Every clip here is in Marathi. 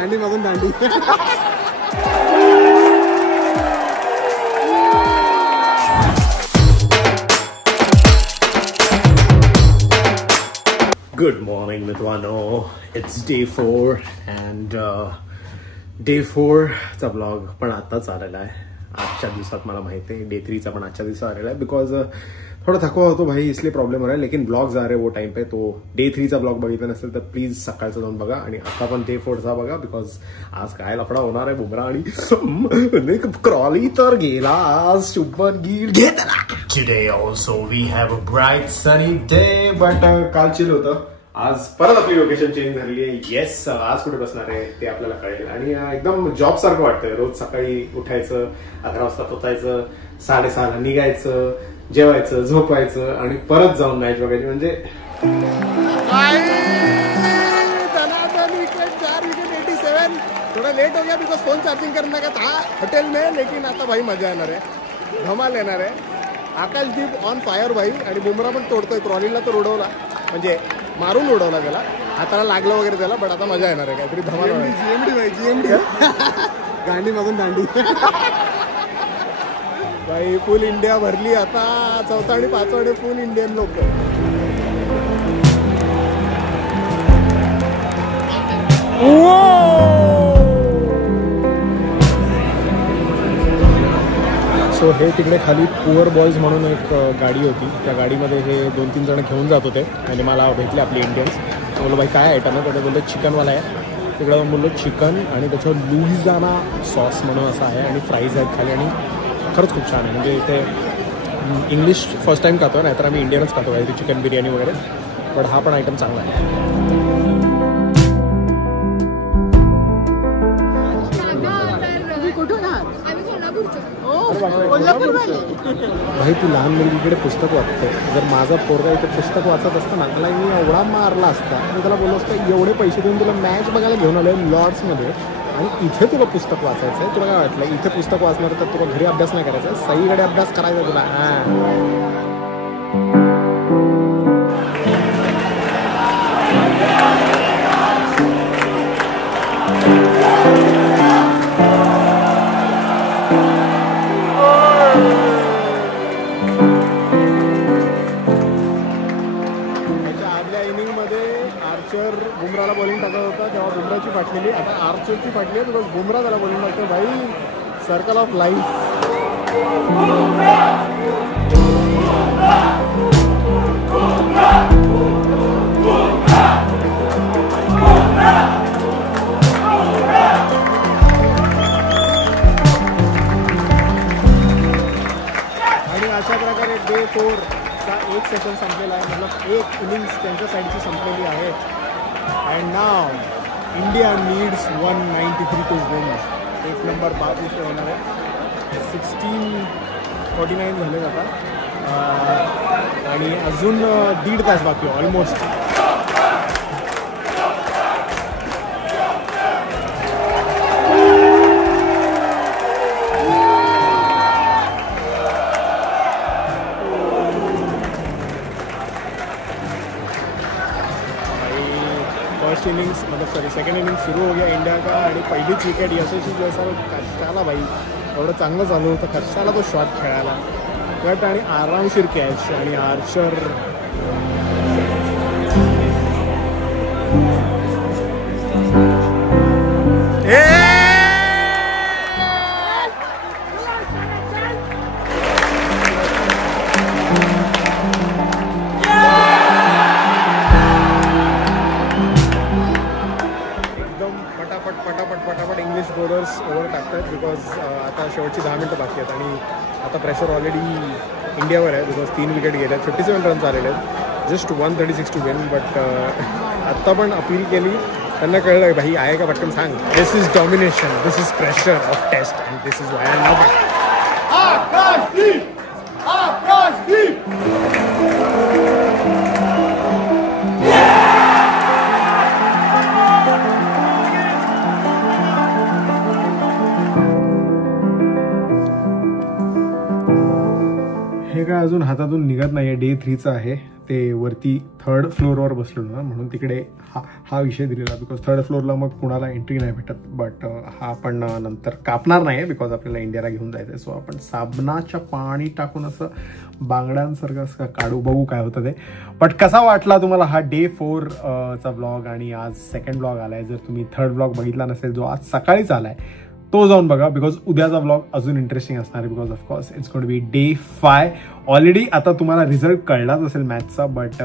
दांडी मागून दांडी. गुड मॉर्निंग मित्रांनो, इट्स डे 4 अँड डे 4चा ब्लॉग पण आताच आलेला आहे. आजच्या दिवसात मला माहिती आहे डे 3चा पण आजच्या दिवसात आलेला आहे बिकॉज थोड़ा थकवा होतो भाई, इसलिए प्रॉब्लेम हो रहा है. लेकिन ब्लॉग्स आ रहे वो टाइम पे. तो डे 3चा ब्लॉग बघितला नसेल तर प्लीज सकाळचा जाऊन बघा आणि आता पण डे 4चा बघा बिकॉज आज काय लफडा होणार आहे. बुमरा आणि क्रॉली तर गेला आज, शुभमन गिल घेतला. Today also we have a bright sunny day but काल चिल होतं. आज परत आपली लोकेशन चेंज झालेली आहे. येस, आज कुठे बसणार आहे ते आपल्याला कळेल आणि एकदम जॉब सारखं वाटतंय. रोज सकाळी उठायचं, 11 वाजता पोचायचं, 6:30ला निघायचं, जेवायचं, झोपायचं आणि परत जाऊन मॅच बघायची. म्हणजे थोड़ा लेट हो गया बिकॉज फोन चार्जिंग करने का था होटल में, लेकिन आता भाई मजा येणार आहे, धमाल येणार आहे. आकाशदीप ऑन फायर भाई. आणि बुमरा पण तोडतोय. क्रॉलीला तर उडवला, म्हणजे मारून उडवला त्याला, हाताला लागलं वगैरे त्याला. बट आता मजा येणार आहे, काहीतरी धमाल. जीएमडी भाई, जीएमडी गांडी मागून दांडी भाई. फुल इंडिया भरली आता. 4था आणि 5वा डे फुल इंडियन लोक. सो हे तिकडे खाली पुअर बॉयज म्हणून एक गाडी होती. त्या गाडीमध्ये हे 2-3 जण घेऊन जात होते आणि मला भेटले आपले इंडियन्स. बोललो भाई काय आयटम आहे? त्याने बोललो चिकनवाला आहे. तिकडं बोललो चिकन आणि त्याच्यावर लुईजाना सॉस म्हणून असं आहे आणि फ्राईज आहेत खाली. आणि खरंच खूप छान आहे. म्हणजे इथे इंग्लिश फर्स्ट टाईम खातो, नाहीतर आम्ही इंडियनच खातो आहे चिकन बिर्याणी वगैरे. बट हा पण आयटम चांगला आहे. भाई तू लहान मुलगीकडे पुस्तक वाचतो. जर माझा पोरगा इथे पुस्तक वाचत असता ना, त्याला मी एवढा मारला असता. मी त्याला बोललो असतं एवढे पैसे देऊन तुला मॅच बघायला घेऊन आलोय लॉर्ड्समध्ये आणि इथे तुला पुस्तक वाचायचं आहे. तुला काय वाटलं इथे पुस्तक वाचणार तर तुला घरी अभ्यास नाही करायचा, सईकडे अभ्यास करायचा तुला. आर्चर बुमराला बॉलिंग टाकत होता तेव्हा बुमराची फाटलेली. आता आर्चरची फाटली आहे बिकॉज बुमरा त्याला बॉलिंग टाकतो. भाई सर्कल ऑफ लाईफ. आणि अशा प्रकारे डे 4चा एक सेशन संपलेला आहे. मतलब एक इनिंग्स त्यांच्या साईडची संपलेली आहे. And now India needs 193 to win. एक नंबर बाद विषय होणार आहे. 16:49 झाले आता आणि अजून 1.5 तास बाकी ऑलमोस्ट. फर्स्ट इनिंग्स मतलब सॉरी सेकंड इनिंग्स सुरू हो गया इंडिया का आणि पहिलीच विकेट यशस्वी जयस्वाल. कशाला भाई एवढं चांगलं चालू होतं, कशाला तो शॉट खेळायला. कट आणि आरामशीर कॅच. आणि आर्चर पटापट इंग्लिश बॉलर्स ओव्हर टाकतात बिकॉज आता शेवटची 10 मिनटं बाकी आहेत आणि आता प्रेशर ऑलरेडी इंडियावर आहे बिकॉज 3 विकेट गेल्या. 37 रन्स आलेले आहेत. Just 136 to win. बट आत्ता पण अपील केली, त्यांना कळलं भाई आहे का पटकन सांग. This is domination, this is pressure of test and this is why I love it. हे काय अजून अजून हातातून निघत नाही आहे. डे 3चा आहे. ते वरती 3rd फ्लोअरवर बसलेलो ना, म्हणून तिकडे हा विषय दिलेला. बिकॉज 3rd फ्लोअरला मग कुणाला एंट्री नाही भेटत. बट हा आपण नंतर कापणार नाही बिकॉज आपल्याला इंडियाला घेऊन जायचं आहे. सो आपण साबणाच्या पाणी टाकून असं बांगड्यांसारखं असं काढू, बघू काय होतं ते. बट कसा वाटला तुम्हाला हा डे 4 चा ब्लॉग. आणि आज 2nd ब्लॉग आलाय. जर तुम्ही 3rd ब्लॉग बघितला नसेल जो आज सकाळीच आलाय तो जाऊन बघा. बिकॉज उद्याचा ब्लॉग अजून इंटरेस्टिंग असणार आहे. Because of course it's going to be day 5. Already आता तुम्हाला रिझल्ट कळलाच असेल मॅचचा. बट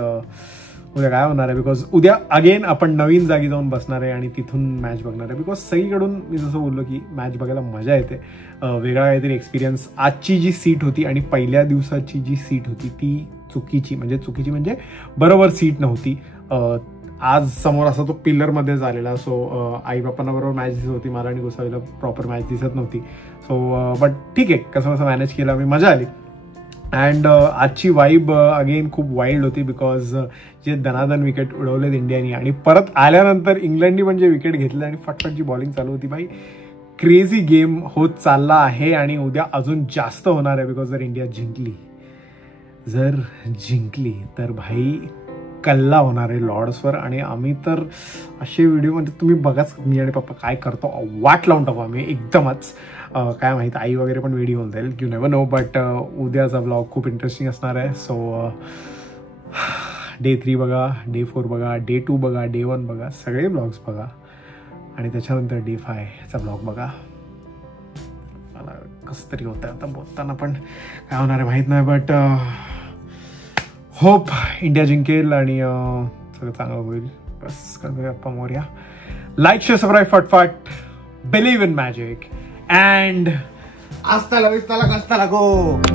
उद्या काय होणार आहे, बिकॉज उद्या अगेन आपण नवीन जागी जाऊन बसणार आहे आणि तिथून मॅच बघणार आहे. बिकॉज सगळीकडून मी जसं बोललो की मॅच बघायला मजा येते. वेगळा काहीतरी एक्सपिरियन्स. आजची जी सीट होती आणि पहिल्या दिवसाची जी सीट होती ती चुकीची म्हणजे बरोबर सीट नव्हती. आज समोर असा तो पिल्लरमध्ये झालेला. सो आई बापांना बरोबर मॅच दिसत होती, मला आणि गोसावीला प्रॉपर मॅच दिसत नव्हती. सो बट ठीक आहे, कसं मॅनेज केलं आम्ही, मजा आली. अँड आजची वाईब अगेन खूप वाईल्ड होती. बिकॉज जे दनादन विकेट उडवलेत इंडियानी आणि परत आल्यानंतर इंग्लंडनी पण जे विकेट घेतले आणि फटफट जी बॉलिंग चालू होती, भाई क्रेझी गेम होत चालला आहे. आणि उद्या अजून जास्त होणार आहे. बिकॉज जर इंडिया जिंकली तर भाई कल्ला होणार आहे लॉर्ड्सवर. आणि आम्ही तर असे व्हिडिओ म्हणजे तुम्ही बघाच, मी आणि पप्पा काय करतो, वाट लावून टाकू आम्ही एकदमच. काय माहिती, आई वगैरे पण व्हिडिओ होऊन जाईल, यू नेव्हर नो. बट उद्याचा ब्लॉग खूप इंटरेस्टिंग असणार आहे. सो डे 3 बघा, डे 4 बघा, डे 2 बघा, डे 1 बघा, सगळे ब्लॉग्स बघा. आणि त्याच्यानंतर डे 5चा ब्लॉग बघा. मला कसं तरी होतं आता बोलताना, पण काय होणार आहे माहीत नाही. बट होप इंडिया जिंकेल आणि सगळं चांगलं होईल. बस Ganpati Bappa Morya. Like, share, subscribe फटफट. Believe in magic and hasta la vista la gasta la go.